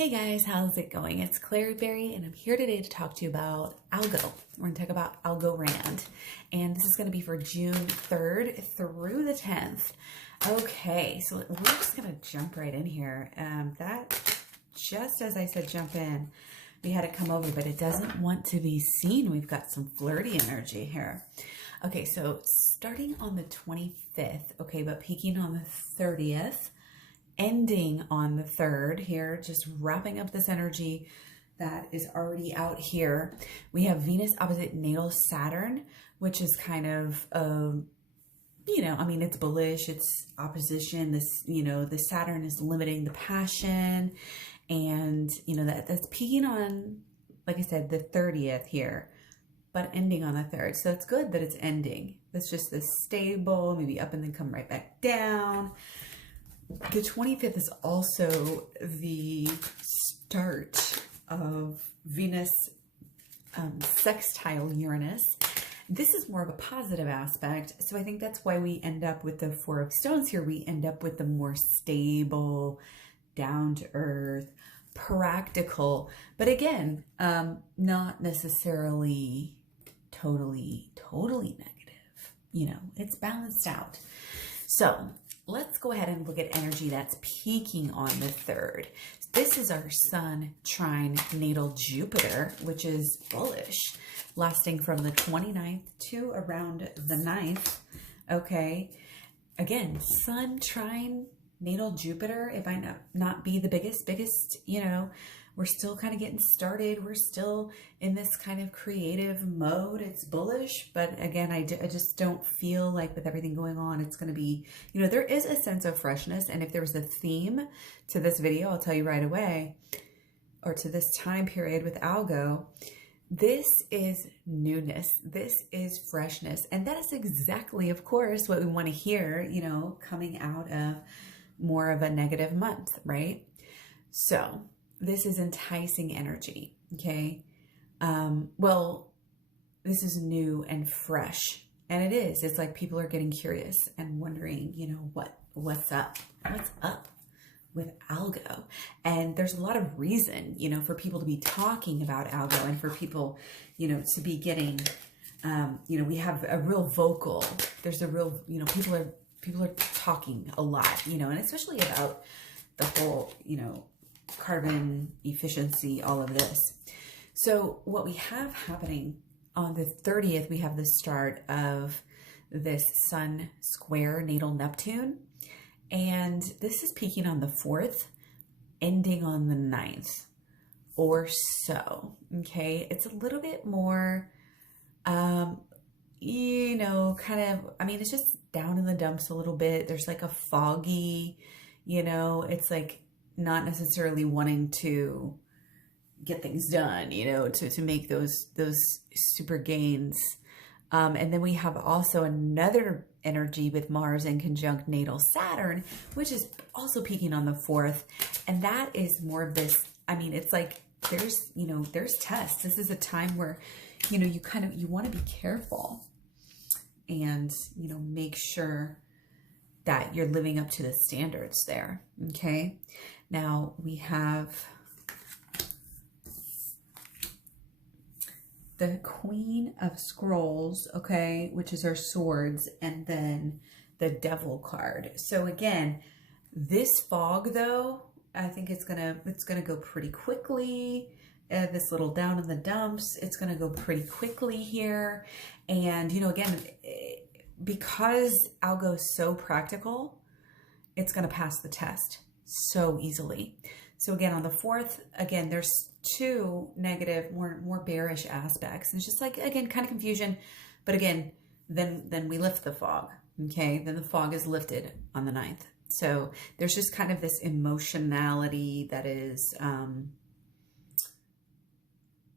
Hey guys, how's it going? It's Claryberry, and I'm here today to talk to you about ALGO. We're going to talk about ALGO Algorand, and this is going to be for June 3rd through the 10th. Okay, so we're just going to jump right in here. Just as I said jump in, we had it come over, but it doesn't want to be seen. We've got some flirty energy here. Okay, so starting on the 25th, okay, but peaking on the 30th, ending on the 3rd here, just wrapping up this energy that is already out here. We have Venus opposite natal Saturn, which is kind of, it's bullish, it's opposition. The Saturn is limiting the passion, and, that's peaking on, like I said, the 30th here, but ending on the 3rd. So it's good that it's ending. That's just this stable, maybe up and then come right back down. The 25th is also the start of Venus sextile Uranus. This is more of a positive aspect, so I think that's why we end up with the Four of Stones here. We end up with the more stable, down-to-earth, practical, but again, not necessarily totally negative. It's balanced out. So let's go ahead and look at energy that's peaking on the 3rd. This is our Sun trine natal Jupiter, which is bullish, lasting from the 29th to around the 9th. Okay. Again, Sun trine natal Jupiter, it might not be the biggest, we're still kind of getting started. We're still in this kind of creative mode. It's bullish, but again, I just don't feel like with everything going on, it's going to be, there is a sense of freshness. And if there was a theme to this video, I'll tell you right away, or to this time period with ALGO, this is newness. This is freshness. And that is exactly, of course, what we want to hear, coming out of more of a negative month, right? So this is enticing energy, okay? This is new and fresh, and it is. It's like people are getting curious and wondering, what's up? What's up with ALGO? And there's a lot of reason, for people to be talking about ALGO and for people, to be getting, we have a real vocal. There's a real, people are talking a lot, and especially about the whole, carbon efficiency, all of this. So what we have happening on the 30th, we have the start of this Sun square natal Neptune, and this is peaking on the 4th, ending on the 9th or so. Okay, it's a little bit more it's just down in the dumps a little bit. There's like a foggy, it's like not necessarily wanting to get things done, to make those super gains. And then we have also another energy with Mars in conjunct natal Saturn, which is also peaking on the 4th. And that is more of this, it's like there's tests. This is a time where, you want to be careful and, make sure that you're living up to the standards there. Okay. Now we have the Queen of Scrolls, okay, which is our swords, and then the Devil card. So again, this fog though, I think it's gonna go pretty quickly. This little down in the dumps, it's gonna go pretty quickly here. And again, because ALGO is so practical, it's gonna pass the test so easily. So again, on the 4th, again, there's two negative, more bearish aspects. And it's just like, again, kind of confusion. But again, then we lift the fog, okay? Then the fog is lifted on the 9th. So there's just kind of this emotionality that is,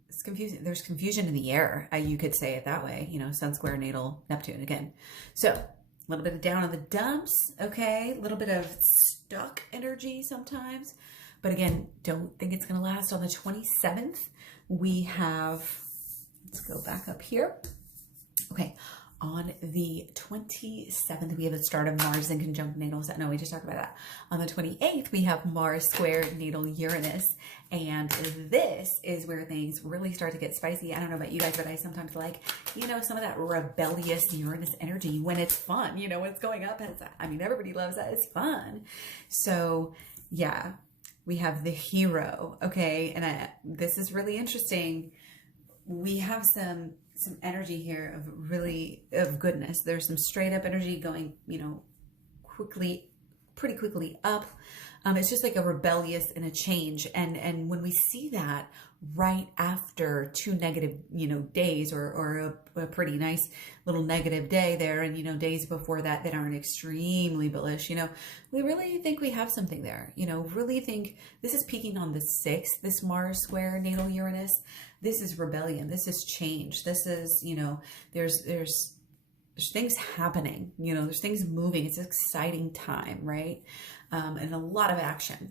it's confusing. There's confusion in the air. You could say it that way, Sun square natal Neptune again. So a little bit of down in the dumps, okay? A little bit of stuck energy sometimes. But again, don't think it's going to last. On the 27th, we have, let's go back up here. Okay, On the 27th, we have the start of Mars in conjunct natal Saturn. No, we just talked about that. On the 28th, we have Mars square natal Uranus. And this is where things really start to get spicy. I don't know about you guys, but I sometimes like, you know, some of that rebellious Uranus energy when it's fun, you know, when it's going up. I mean, everybody loves that. It's fun. So yeah, we have the hero. Okay. And this is really interesting. We have some energy here of goodness. There's some straight up energy going, you know, pretty quickly up. It's just like a rebellious and a change. And when we see that right after two negative, you know, days or a pretty nice little negative day there, and, you know, days before that aren't extremely bullish, you know, we really think we have something there, you know, really think this is peaking on the 6th, this Mars square natal Uranus. This is rebellion. This is change. This is, you know, there's things happening, you know, there's things moving. It's an exciting time, right? And a lot of action.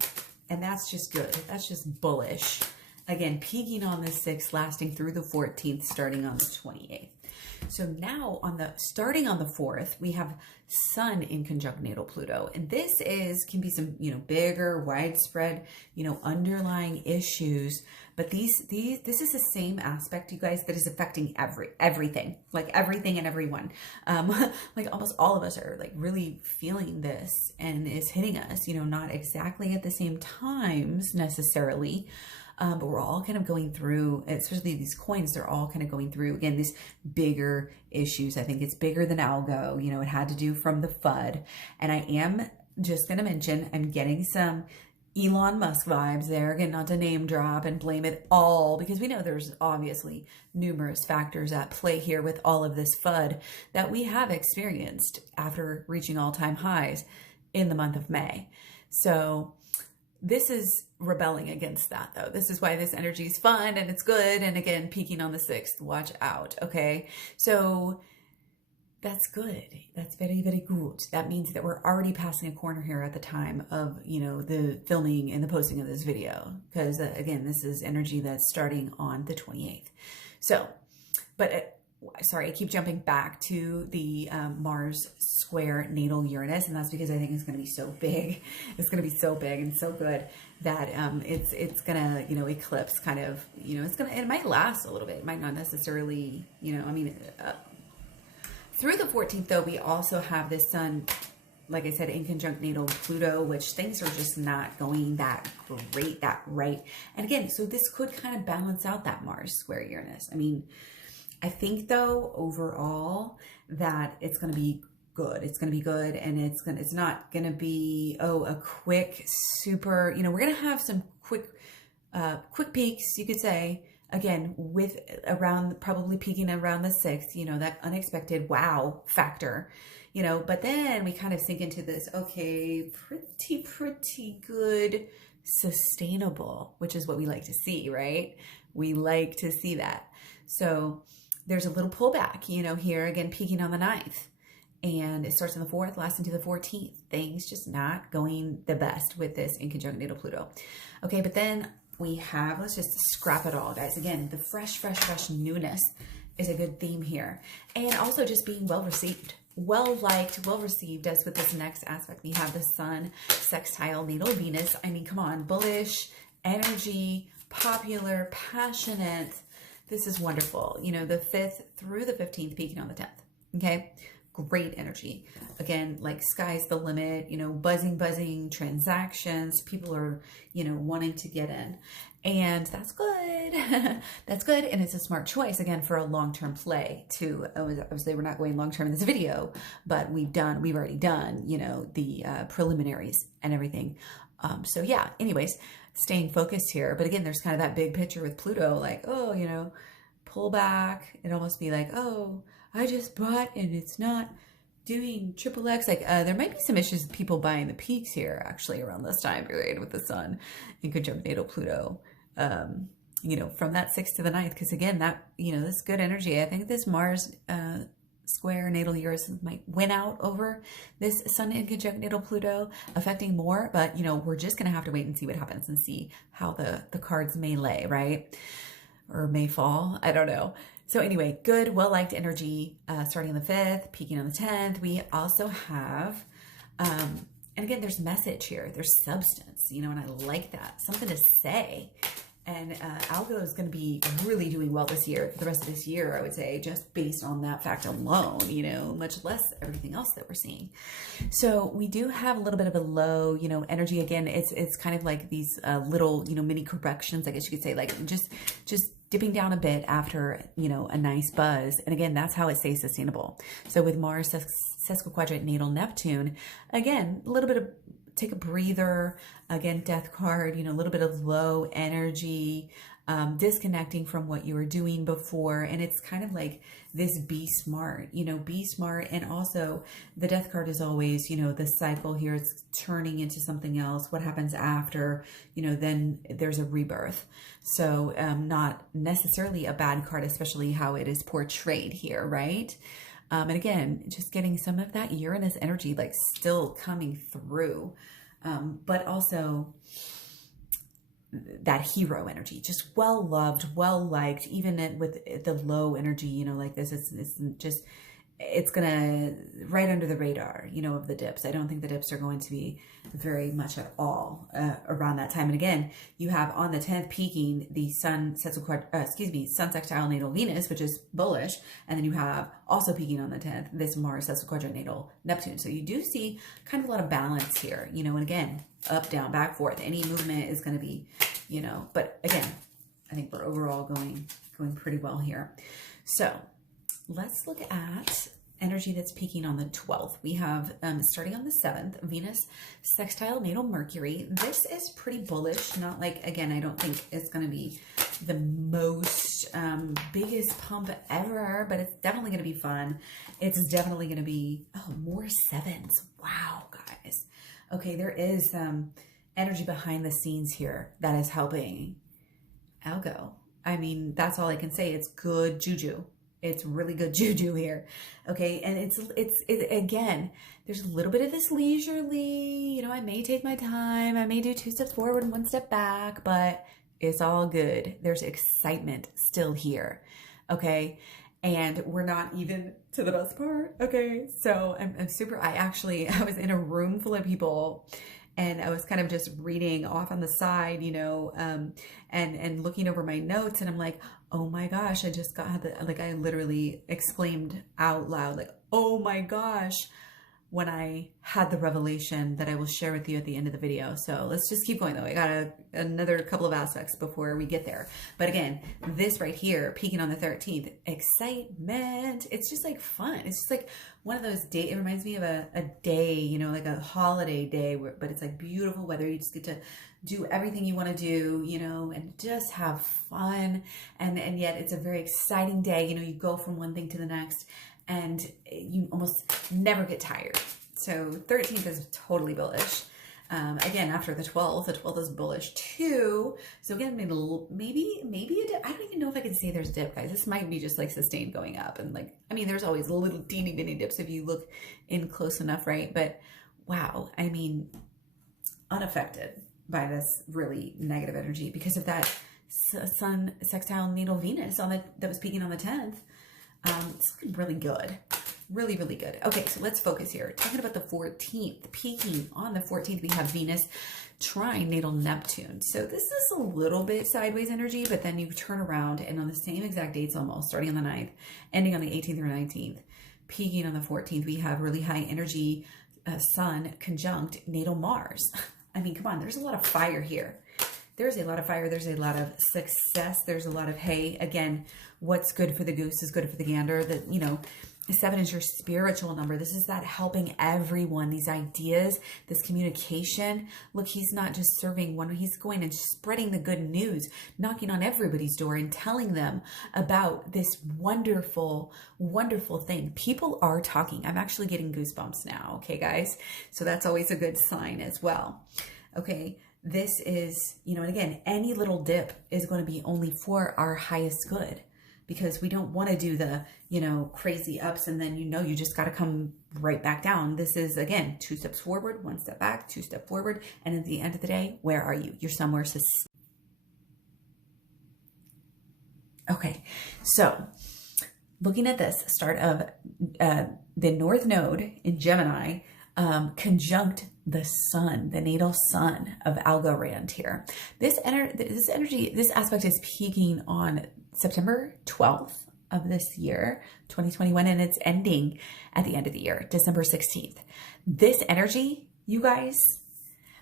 And that's just good. That's just bullish. Again, peaking on the 6th, lasting through the 14th, starting on the 28th. So now starting on the 4th, we have Sun in conjunct natal Pluto. And this can be some, you know, bigger, widespread, you know, underlying issues. But this is the same aspect, you guys, that is affecting everything, like everything and everyone. Like almost all of us are like really feeling this, and it's hitting us, you know, not exactly at the same times necessarily. But we're all kind of going through, especially these coins, they're all kind of going through, again, these bigger issues. I think it's bigger than ALGO. You know, it had to do from the FUD. And I am just going to mention, I'm getting some Elon Musk vibes there. Again, not to name drop and blame it all, because we know there's obviously numerous factors at play here with all of this FUD that we have experienced after reaching all-time highs in the month of May. So this is rebelling against that, though. This is why this energy is fun and it's good. And again, peaking on the 6th, watch out. Okay. So that's good. That's very, very good. That means that we're already passing a corner here at the time of, you know, the filming and the posting of this video. Because again, this is energy that's starting on the 28th. So, but sorry, I keep jumping back to the Mars square natal Uranus, and that's because I think it's going to be so big. It's going to be so big and so good that it's going to, you know, eclipse kind of, you know, it might last a little bit. It might not necessarily, you know, I mean, through the 14th, though, we also have this Sun, like I said, in conjunct natal Pluto, which things are just not going that great, that right. And again, so this could kind of balance out that Mars square Uranus. I mean, I think, though, overall, that it's going to be good. It's going to be good, and it's not going to be, a quick, super, you know, we're going to have some quick peaks, you could say, again, with around, probably peaking around the 6th, you know, that unexpected wow factor, you know, but then we kind of sink into this, okay, pretty good, sustainable, which is what we like to see, right? We like to see that. So there's a little pullback, you know, here again, peaking on the 9th, and it starts on the 4th, lasting to the 14th. Things just not going the best with this in conjunct natal Pluto. Okay, but then we have, let's just scrap it all, guys. Again, the fresh newness is a good theme here. And also just being well-received, well-liked, well-received, as with this next aspect. We have the Sun, Sextile, natal Venus. I mean, come on, bullish, energy, popular, passionate. This is wonderful. You know, the 5th through the 15th, peaking on the 10th. Okay. Great energy. Again, like sky's the limit, you know, buzzing transactions. People are, you know, wanting to get in, and that's good. That's good. And it's a smart choice, again, for a long-term play too. Obviously we're not going long-term in this video, but we've already done, you know, the preliminaries and everything. So yeah, anyways, staying focused here. But again, there's kind of that big picture with Pluto, like, oh, you know, pull back. It'd almost be like, oh, I just bought and it's not doing triple X. Like there might be some issues with people buying the peaks here actually around this time period with the Sun in conjunct natal Pluto. You know, from that 6th to the 9th, because again, that, you know, this good energy. I think this Mars square natal Uranus might win out over this Sun in conjunct natal Pluto, affecting more. But, you know, we're just going to have to wait and see what happens and see how the cards may lay, right? Or may fall. I don't know. So anyway, good, well-liked energy starting on the 5th, peaking on the 10th. We also have, and again, there's message here. There's substance, you know, and I like that. Something to say. And ALGO is going to be really doing well this year, for the rest of this year, I would say, just based on that fact alone, you know, much less everything else that we're seeing. So we do have a little bit of a low, you know, energy. Again, it's kind of like these little, you know, mini corrections, I guess you could say, like just dipping down a bit after, you know, a nice buzz. And again, that's how it stays sustainable. So with Mars sesquiquadrant natal Neptune, again, a little bit of take a breather. Again, death card, you know, a little bit of low energy, disconnecting from what you were doing before. And it's kind of like this be smart, you know, be smart. And also the death card is always, you know, the cycle here is turning into something else. What happens after, you know, then there's a rebirth. So not necessarily a bad card, especially how it is portrayed here, right? And again, just getting some of that Uranus energy, like still coming through, but also that hero energy, just well loved, well liked, even with the low energy, you know, like this is just, it's gonna right under the radar, you know, of the dips. I don't think the dips are going to be very much at all around that time. And again, you have on the 10th peaking the sun sextile natal Venus, which is bullish, and then you have also peaking on the 10th this Mars sesquiquadrant natal Neptune. So you do see kind of a lot of balance here, you know, and again, up, down, back, forth. Any movement is going to be, you know, but again, I think we're overall going pretty well here. So let's look at energy that's peaking on the 12th. We have, starting on the 7th, Venus sextile natal Mercury. This is pretty bullish. Not like, again, I don't think it's going to be the most biggest pump ever, but it's definitely going to be fun. It's definitely going to be, oh, more 7s. Wow, guys. Okay, there is energy behind the scenes here that is helping ALGO. I mean, that's all I can say. It's good juju. It's really good juju here. Okay. And it's again, there's a little bit of this leisurely, you know, I may take my time. I may do 2 steps forward and 1 step back, but it's all good. There's excitement still here. Okay. And we're not even to the best part. Okay. So I'm super, I was in a room full of people and I was kind of just reading off on the side, you know, and looking over my notes, and I'm like, oh my gosh, I just got I literally exclaimed out loud, like, oh my gosh, when I had the revelation that I will share with you at the end of the video. So let's just keep going though. I got another couple of aspects before we get there. But again, this right here, peaking on the 13th, excitement. It's just like fun. It's just like one of those days. It reminds me of a day, you know, like a holiday day, but it's like beautiful weather. You just get to do everything you want to do, you know, and just have fun. And yet it's a very exciting day. You know, you go from one thing to the next, and you almost never get tired. So 13th is totally bullish. Again, after the 12th is bullish too. So again, maybe a dip. I don't even know if I can say there's a dip, guys. This might be just like sustained going up. And like, I mean, there's always little teeny bitty dips if you look in close enough, right? But wow, I mean, unaffected by this really negative energy because of that sun sextile natal Venus that was peaking on the 10th. It's looking really good. Really, really good. Okay, so let's focus here. Talking about the 14th, peaking on the 14th, we have Venus trine natal Neptune. So this is a little bit sideways energy, but then you turn around and on the same exact dates almost, starting on the 9th, ending on the 18th or 19th, peaking on the 14th, we have really high energy Sun conjunct natal Mars. I mean, come on, there's a lot of fire here. There's a lot of fire. There's a lot of success. There's a lot of, hey, again, what's good for the goose is good for the gander. That, you know, 7 is your spiritual number. This is that helping everyone, these ideas, this communication. Look, he's not just serving one. He's going and spreading the good news, knocking on everybody's door and telling them about this wonderful, wonderful thing. People are talking. I'm actually getting goosebumps now. Okay, guys. So that's always a good sign as well. Okay. This is, you know, and again, any little dip is going to be only for our highest good because we don't want to do the, you know, crazy ups and then, you know, you just got to come right back down. This is, again, 2 steps forward, 1 step back, 2 steps forward. And at the end of the day, where are you? You're somewhere. Okay. So looking at this start of the North Node in Gemini conjunct the sun, the natal sun of ALGO Algorand here. This energy, this aspect is peaking on September 12th of this year, 2021, and it's ending at the end of the year, December 16th. This energy, you guys,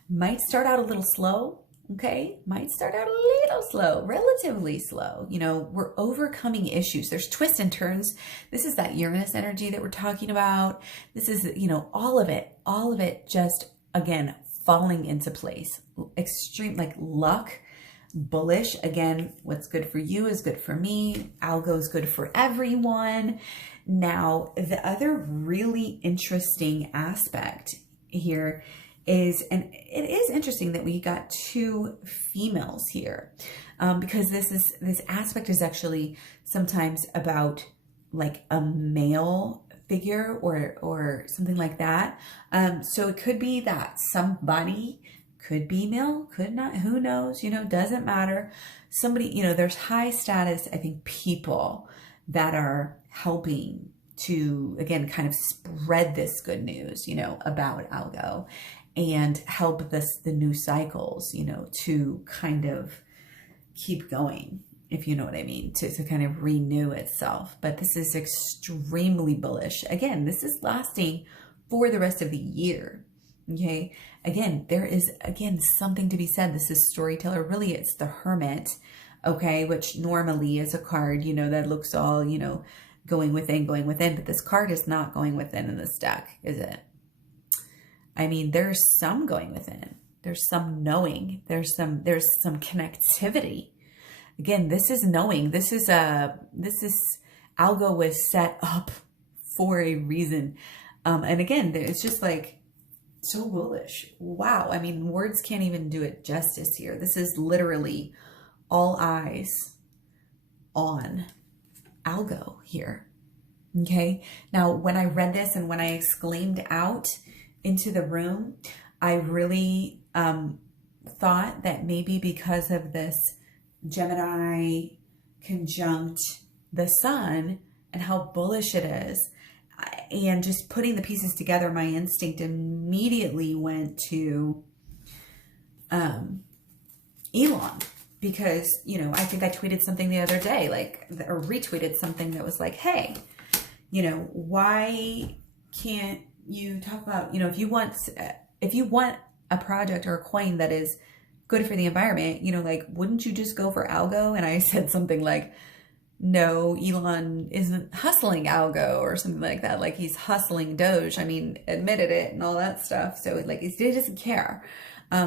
might start out a little slow, okay? Might start out a little slow, relatively slow. You know, we're overcoming issues. There's twists and turns. This is that Uranus energy that we're talking about. This is, you know, all of it just, again, falling into place. Extreme, like luck, bullish. Again, what's good for you is good for me. Algo is good for everyone. Now, the other really interesting aspect here is, and it is interesting that we got two females here, because this aspect is actually sometimes about like a male figure or something like that. So it could be that somebody could be male, could not, who knows, you know, doesn't matter. Somebody, you know, there's high status, I think, people that are helping to, again, kind of spread this good news, you know, about Algo and help the new cycles, you know, to kind of keep going, if you know what I mean, to kind of renew itself. But this is extremely bullish. Again, this is lasting for the rest of the year. Okay. Again, there is, again, something to be said. This is storyteller. Really, it's the Hermit. Okay. Which normally is a card, you know, that looks all, you know, going within. But this card is not going within in this deck, is it? I mean, there's some going within. There's some knowing. There's some connectivity. Again, this is knowing. This is Algo was set up for a reason. And again, it's just like so bullish. Wow. I mean, words can't even do it justice here. This is literally all eyes on Algo here. Okay. Now, when I read this and when I exclaimed out into the room, I really thought that maybe because of this Gemini conjunct the sun and how bullish it is, and just putting the pieces together, my instinct immediately went to Elon, because, you know, I think I tweeted something the other day, like, or retweeted something that was like, hey, you know, why can't you talk about, you know, if you want a project or a coin that is good for the environment, you know, like, wouldn't you just go for Algo? And I said something like, no, Elon isn't hustling Algo or something like that. Like, he's hustling Doge. I mean, admitted it and all that stuff. So like, he doesn't care.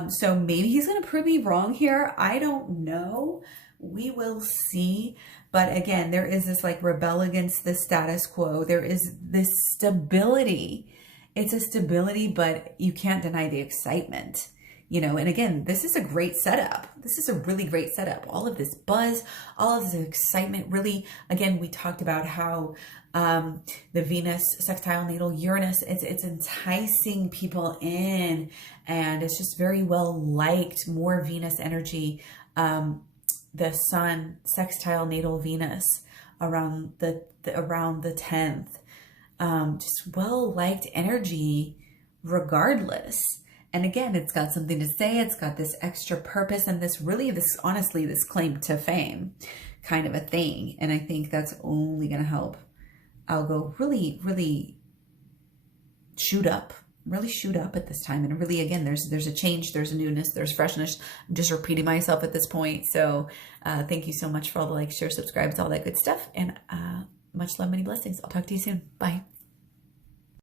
So maybe he's going to prove me wrong here. I don't know. We will see. But again, there is this like rebel against the status quo. There is this stability. It's a stability, but you can't deny the excitement. You know, and again, this is a great setup. This is a really great setup. All of this buzz, all of this excitement, really, again, we talked about how the Venus sextile natal Uranus, it's enticing people in, and it's just very well liked, more Venus energy. The sun sextile natal Venus around the 10th, just well liked energy regardless. And again, it's got something to say. It's got this extra purpose and honestly, this claim to fame kind of a thing. And I think that's only going to help Algo really, really shoot up at this time. And really, again, there's a change, there's a newness, there's freshness. I'm just repeating myself at this point. So thank you so much for all the likes, share, subscribes, all that good stuff. And much love, many blessings. I'll talk to you soon. Bye.